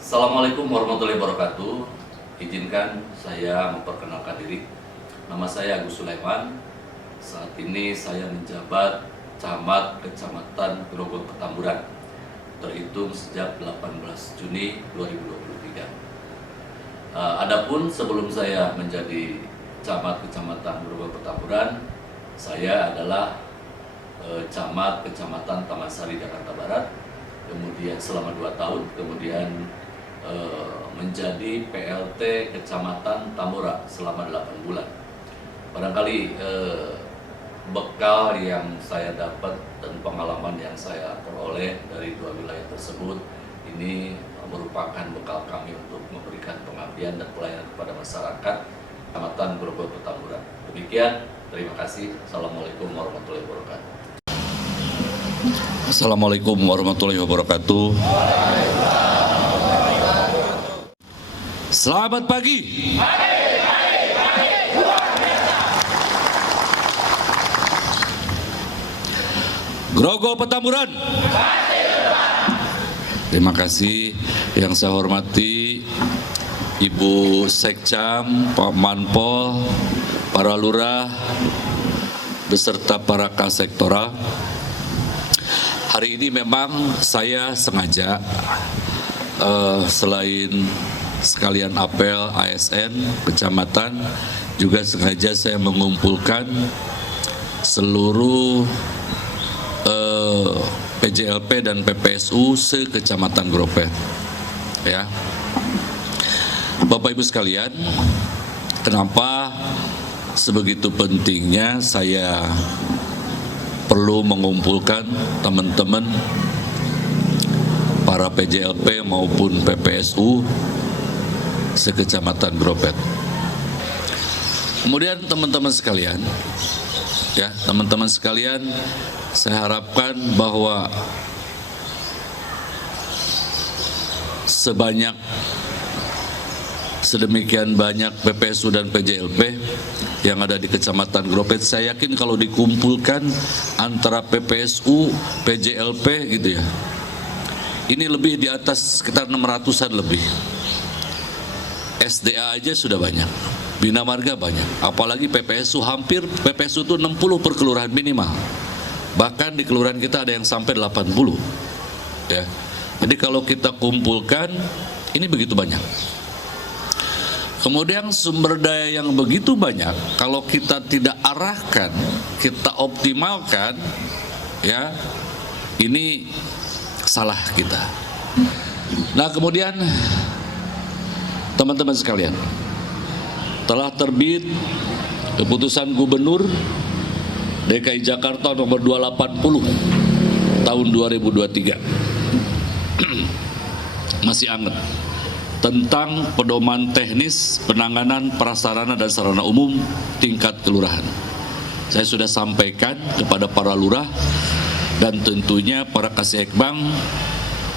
Assalamualaikum warahmatullahi wabarakatuh. Izinkan saya memperkenalkan diri. Nama saya Agus Sulaiman. Saat ini saya menjabat Camat Kecamatan Grogol Petamburan, terhitung sejak 18 Juni 2023. Adapun sebelum saya menjadi Camat Kecamatan Grogol Petamburan, saya adalah Camat Kecamatan Taman Sari, Jakarta Barat. Kemudian selama 2 tahun, kemudian menjadi PLT Kecamatan Tambora selama 8 bulan. Barangkali bekal yang saya dapat dan pengalaman yang saya peroleh dari 2 wilayah tersebut ini merupakan bekal kami untuk memberikan pengabdian dan pelayanan kepada masyarakat Kecamatan Grogol Petamburan. Demikian, terima kasih. Assalamualaikum warahmatullahi wabarakatuh. Assalamualaikum warahmatullahi wabarakatuh. Selamat pagi. Grogol Petamburan. Terima kasih. Yang saya hormati Ibu Sekcam, Pak Manpol, para lurah, beserta para kasektoral. Hari ini memang saya sengaja selain sekalian apel ASN kecamatan, juga sengaja saya mengumpulkan seluruh PJLP dan PPSU se-Kecamatan Gropet. Ya, Bapak Ibu sekalian, kenapa sebegitu pentingnya saya perlu mengumpulkan teman-teman para PJLP maupun PPSU se-Kecamatan Gropet. Kemudian teman-teman sekalian, saya harapkan bahwa sedemikian banyak PPSU dan PJLP yang ada di Kecamatan Gropet, saya yakin kalau dikumpulkan antara PPSU, PJLP gitu ya, ini lebih di atas sekitar 600-an lebih. SDA aja sudah banyak, Bina Marga banyak, apalagi PPSU, hampir PPSU itu 60 per kelurahan minimal. Bahkan di kelurahan kita ada yang sampai 80. Ya. Jadi kalau kita kumpulkan, ini begitu banyak. Kemudian sumber daya yang begitu banyak, kalau kita tidak arahkan, kita optimalkan, ya, ini salah kita. Nah, kemudian teman-teman sekalian, telah terbit keputusan Gubernur DKI Jakarta nomor 280 tahun 2023 masih anget, tentang pedoman teknis penanganan prasarana dan sarana umum tingkat kelurahan. Saya sudah sampaikan kepada para lurah dan tentunya para Kasihekbang,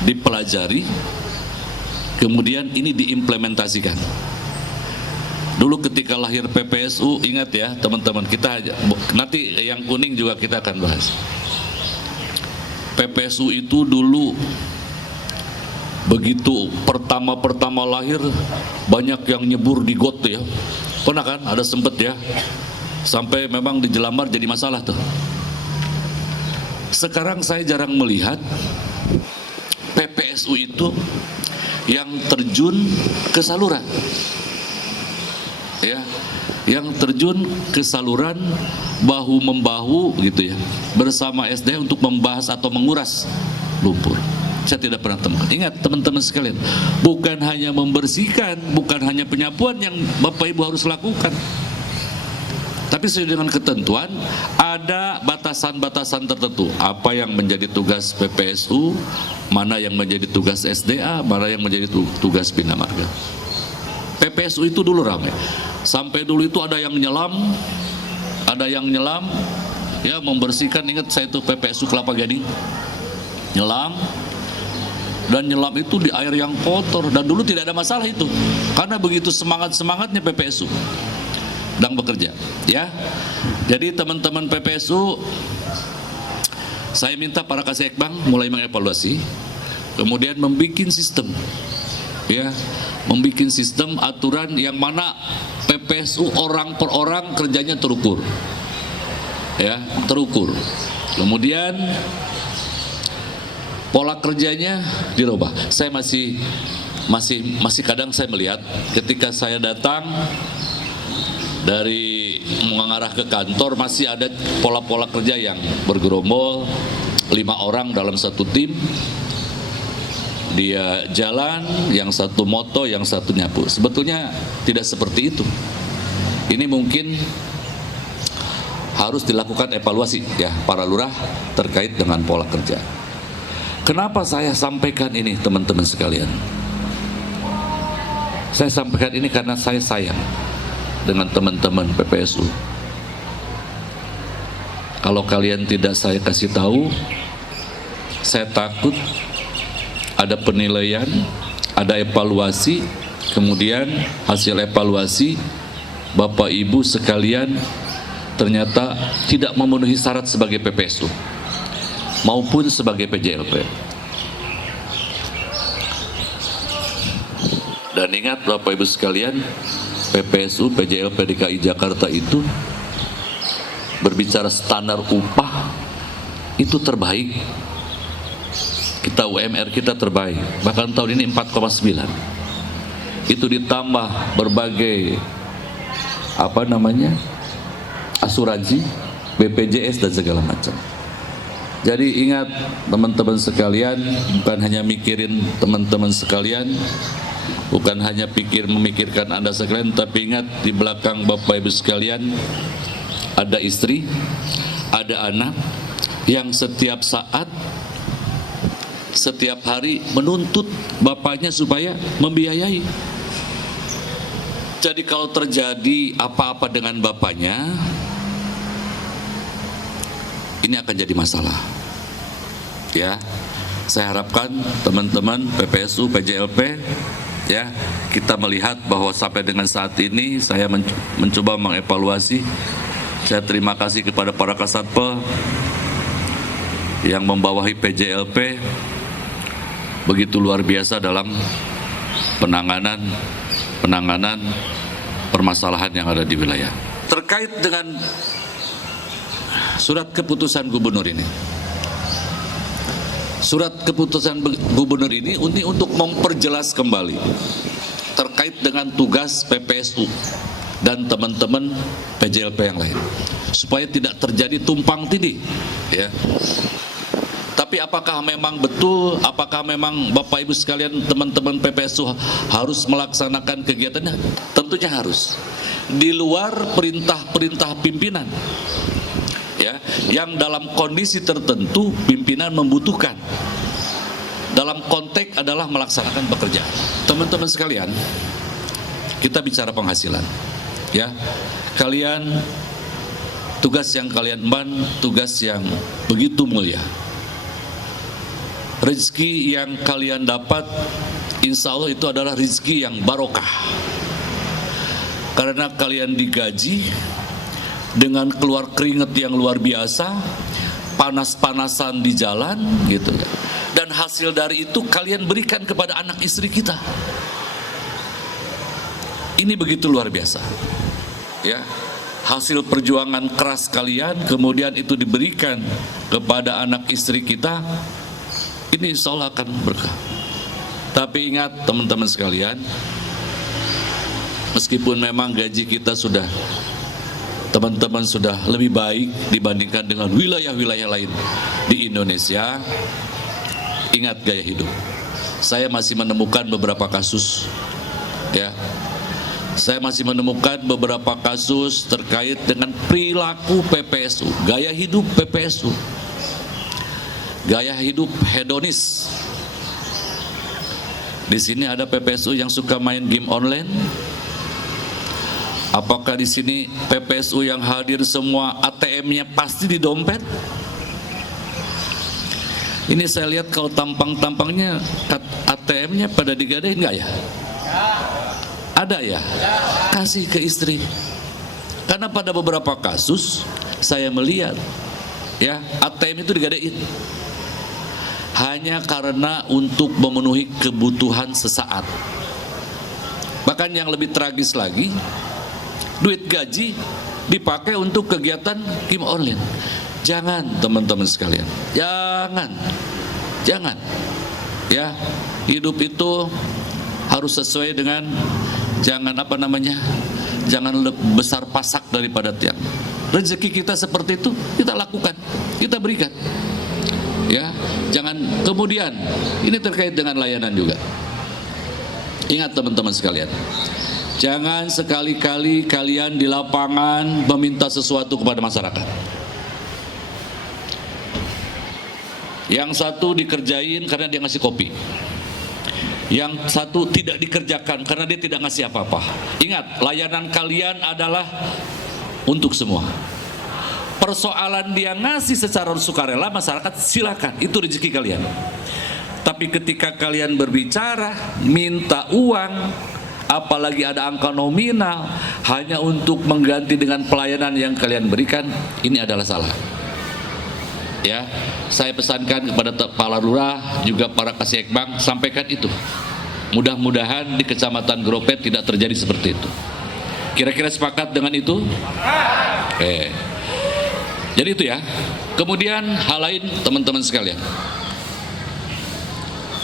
dipelajari, kemudian ini diimplementasikan. Dulu ketika lahir PPSU, ingat ya teman-teman, kita nanti yang kuning juga kita akan bahas. PPSU itu dulu begitu pertama lahir, banyak yang nyebur di got ya. Pernah kan? Ada sempet ya, sampai memang di Jelambar jadi masalah tuh. Sekarang saya jarang melihat PPSU itu yang terjun ke saluran, ya, yang terjun ke saluran bahu membahu gitu ya, bersama SD untuk membahas atau menguras lumpur. Saya tidak pernah temukan. Ingat teman-teman sekalian, bukan hanya membersihkan, bukan hanya penyapuan yang Bapak Ibu harus lakukan, tapi sesuai dengan ketentuan ada batasan-batasan tertentu. Apa yang menjadi tugas PPSU, mana yang menjadi tugas SDA, mana yang menjadi tugas Bina Marga. PPSU itu dulu ramai. Sampai dulu itu ada yang nyelam, ya, membersihkan. Ingat saya itu PPSU Kelapa Gading, nyelam itu di air yang kotor, dan dulu tidak ada masalah itu, karena begitu semangatnya PPSU sedang bekerja, ya. Jadi teman-teman PPSU, saya minta para Kasihekbang mulai mengevaluasi, kemudian membuat sistem ya, membuat sistem aturan yang mana PPSU orang per orang kerjanya terukur, ya, terukur. Kemudian pola kerjanya dirubah. Saya masih kadang saya melihat ketika saya datang dari mengarah ke kantor, masih ada pola-pola kerja yang bergerombol, 5 orang dalam satu tim. Dia jalan, yang satu moto, yang satu nyapu. Sebetulnya tidak seperti itu. Ini mungkin harus dilakukan evaluasi ya para lurah terkait dengan pola kerja. Kenapa saya sampaikan ini teman-teman sekalian? Saya sampaikan ini karena saya sayang dengan teman-teman PPSU. Kalau kalian tidak saya kasih tahu, saya takut ada penilaian, ada evaluasi, kemudian hasil evaluasi Bapak Ibu sekalian ternyata tidak memenuhi syarat sebagai PPSU maupun sebagai PJLP. Dan ingat Bapak Ibu sekalian, PPSU, PJLP DKI Jakarta itu berbicara standar upah itu terbaik. Kita UMR kita terbaik, bahkan tahun ini 4,9. Itu ditambah berbagai asuransi, BPJS dan segala macam. Jadi ingat teman-teman sekalian, bukan hanya mikirin teman-teman sekalian, bukan hanya memikirkan Anda sekalian, tapi ingat di belakang Bapak Ibu sekalian ada istri, ada anak yang setiap saat, setiap hari menuntut bapaknya supaya membiayai. Jadi kalau terjadi apa-apa dengan bapaknya, ini akan jadi masalah. Ya, saya harapkan teman-teman PPSU, PJLP, ya, kita melihat bahwa sampai dengan saat ini saya mencoba mengevaluasi. Saya terima kasih kepada para Kasatpel yang membawahi PJLP begitu luar biasa dalam penanganan permasalahan yang ada di wilayah. Terkait dengan surat keputusan gubernur ini. Surat keputusan gubernur ini untuk memperjelas kembali terkait dengan tugas PPSU dan teman-teman PJLP yang lain, supaya tidak terjadi tumpang tindih, ya. Tapi apakah memang betul, apakah memang Bapak Ibu sekalian teman-teman PPSU harus melaksanakan kegiatannya? Tentunya harus. Di luar perintah-perintah pimpinan, ya, yang dalam kondisi tertentu pimpinan membutuhkan. Dalam konteks adalah melaksanakan pekerjaan. Teman-teman sekalian, kita bicara penghasilan, ya. Kalian, tugas yang kalian emban, tugas yang begitu mulia. Rezeki yang kalian dapat, insya Allah itu adalah rezeki yang barokah. Karena kalian digaji dengan keluar keringat yang luar biasa, panas-panasan di jalan, gitu. Dan hasil dari itu kalian berikan kepada anak istri kita. Ini begitu luar biasa, ya. Hasil perjuangan keras kalian, kemudian itu diberikan kepada anak istri kita. Ini insya Allah akan berkah. Tapi ingat teman-teman sekalian, meskipun memang gaji kita sudah, teman-teman sudah lebih baik dibandingkan dengan wilayah-wilayah lain di Indonesia, ingat gaya hidup. Saya masih menemukan beberapa kasus, ya. Saya masih menemukan beberapa kasus terkait dengan perilaku PPSU, gaya hidup PPSU. Gaya hidup hedonis. Di sini ada PPSU yang suka main game online. Apakah di sini PPSU yang hadir semua ATM-nya pasti di dompet? Ini saya lihat kalau tampang-tampangnya ATM-nya pada digadai enggak ya? Ada ya? Kasih ke istri. Karena pada beberapa kasus saya melihat, ya, ATM itu digadein. hanya karena untuk memenuhi kebutuhan sesaat. Bahkan yang lebih tragis lagi, duit gaji dipakai untuk kegiatan game online. Jangan teman-teman sekalian, jangan ya, hidup itu harus sesuai dengan jangan besar pasak daripada tiang. Rezeki kita seperti itu kita lakukan, kita berikan ya. Jangan kemudian, ini terkait dengan layanan juga. Ingat teman-teman sekalian, jangan sekali-kali kalian di lapangan meminta sesuatu kepada masyarakat. Yang satu dikerjain karena dia ngasih kopi, yang satu tidak dikerjakan karena dia tidak ngasih apa-apa. Ingat, layanan kalian adalah untuk semua. Persoalan dia ngasih secara sukarela, masyarakat silakan, itu rezeki kalian. Tapi ketika kalian berbicara minta uang, apalagi ada angka nominal hanya untuk mengganti dengan pelayanan yang kalian berikan, ini adalah salah. Ya, saya pesankan kepada Kepala Lurah juga para Kasihekbang, sampaikan itu. Mudah-mudahan di Kecamatan Gropet tidak terjadi seperti itu. Kira-kira sepakat dengan itu? Jadi itu ya. Kemudian hal lain teman-teman sekalian,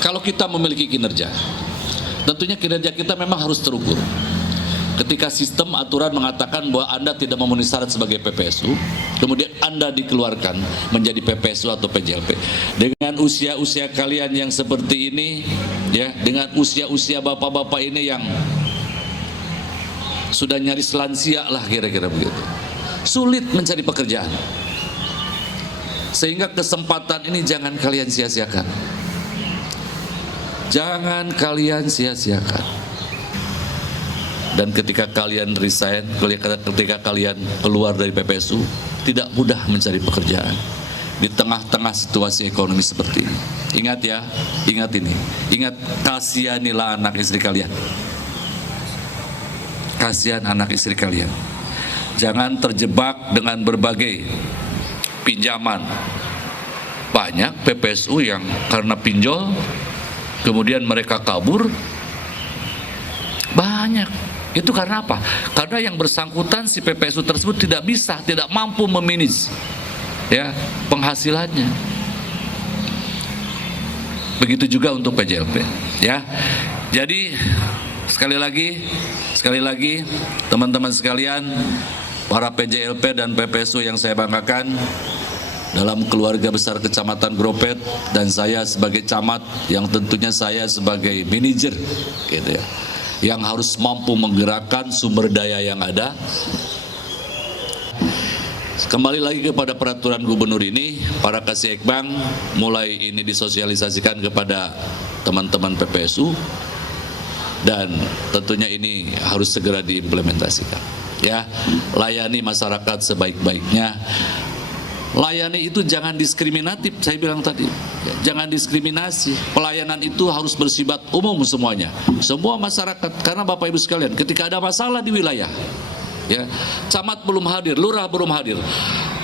kalau kita memiliki kinerja, tentunya kinerja kita memang harus terukur. Ketika sistem aturan mengatakan bahwa Anda tidak memenuhi syarat sebagai PPSU, kemudian Anda dikeluarkan menjadi PPSU atau PJLP. Dengan usia-usia kalian yang seperti ini, ya, dengan usia-usia bapak-bapak ini yang sudah nyaris lansia lah kira-kira begitu, sulit mencari pekerjaan. Sehingga kesempatan ini jangan kalian sia-siakan. Jangan kalian sia-siakan. Dan ketika kalian resign, ketika kalian keluar dari PPSU, tidak mudah mencari pekerjaan di tengah-tengah situasi ekonomi seperti ini. Ingat ya, ingat ini. Ingat, kasihanilah anak istri kalian. Kasihan anak istri kalian. Jangan terjebak dengan berbagai pinjaman. Banyak PPSU yang karena pinjol kemudian mereka kabur. Banyak. Itu karena apa? Karena yang bersangkutan si PPSU tersebut tidak mampu memanage ya penghasilannya. Begitu juga untuk PJLP ya. Jadi sekali lagi teman-teman sekalian, para PJLP dan PPSU yang saya banggakan, dalam keluarga besar Kecamatan Gropet, dan saya sebagai camat yang tentunya saya sebagai manajer gitu ya, yang harus mampu menggerakkan sumber daya yang ada. Kembali lagi kepada peraturan gubernur ini, para Kasihekbang mulai ini disosialisasikan kepada teman-teman PPSU, dan tentunya ini harus segera diimplementasikan ya. Layani masyarakat sebaik-baiknya. Layani itu jangan diskriminatif, saya bilang tadi ya, jangan diskriminasi. Pelayanan itu harus bersifat umum semuanya, semua masyarakat. Karena Bapak Ibu sekalian, ketika ada masalah di wilayah ya, camat belum hadir, lurah belum hadir,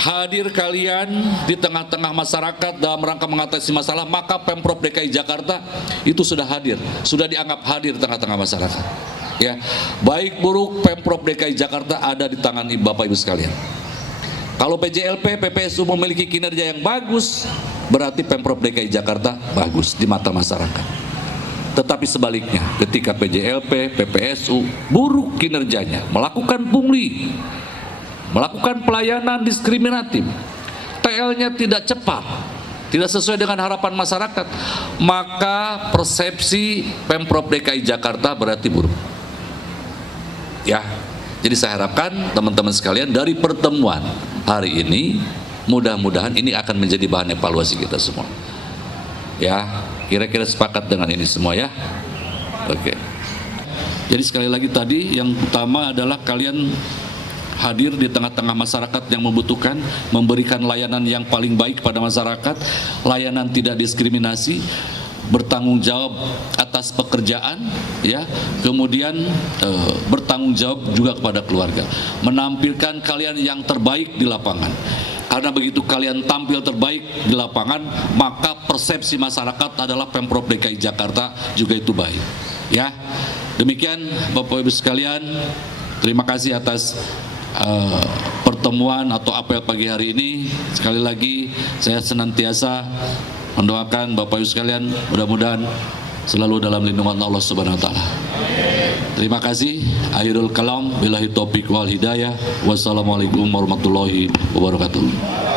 hadir kalian di tengah-tengah masyarakat dalam rangka mengatasi masalah, maka Pemprov DKI Jakarta itu sudah hadir, sudah dianggap hadir di tengah-tengah masyarakat ya. Baik buruk Pemprov DKI Jakarta ada di tangan Bapak Ibu sekalian. Kalau PJLP, PPSU memiliki kinerja yang bagus, berarti Pemprov DKI Jakarta bagus di mata masyarakat. Tetapi sebaliknya, ketika PJLP, PPSU buruk kinerjanya, melakukan pungli, melakukan pelayanan diskriminatif, TL-nya tidak cepat, tidak sesuai dengan harapan masyarakat, maka persepsi Pemprov DKI Jakarta berarti buruk. Ya, jadi saya harapkan teman-teman sekalian dari pertemuan hari ini, mudah-mudahan ini akan menjadi bahan evaluasi kita semua. Ya, kira-kira sepakat dengan ini semua ya. Oke. Jadi sekali lagi tadi yang utama adalah kalian hadir di tengah-tengah masyarakat yang membutuhkan, memberikan layanan yang paling baik pada masyarakat, layanan tidak diskriminasi, bertanggung jawab atas pekerjaan ya, kemudian bertanggung jawab juga kepada keluarga, menampilkan kalian yang terbaik di lapangan. Karena begitu kalian tampil terbaik di lapangan, maka persepsi masyarakat adalah Pemprov DKI Jakarta juga itu baik. Ya, demikian Bapak Ibu sekalian, terima kasih atas pertemuan atau apel pagi hari ini. Sekali lagi saya senantiasa mendoakan Bapak Ibu sekalian mudah-mudahan selalu dalam lindungan Allah Subhanahu wa taala. Terima kasih. Akhirul kalam, billahi taufiq wal hidayah. Wassalamualaikum warahmatullahi wabarakatuh.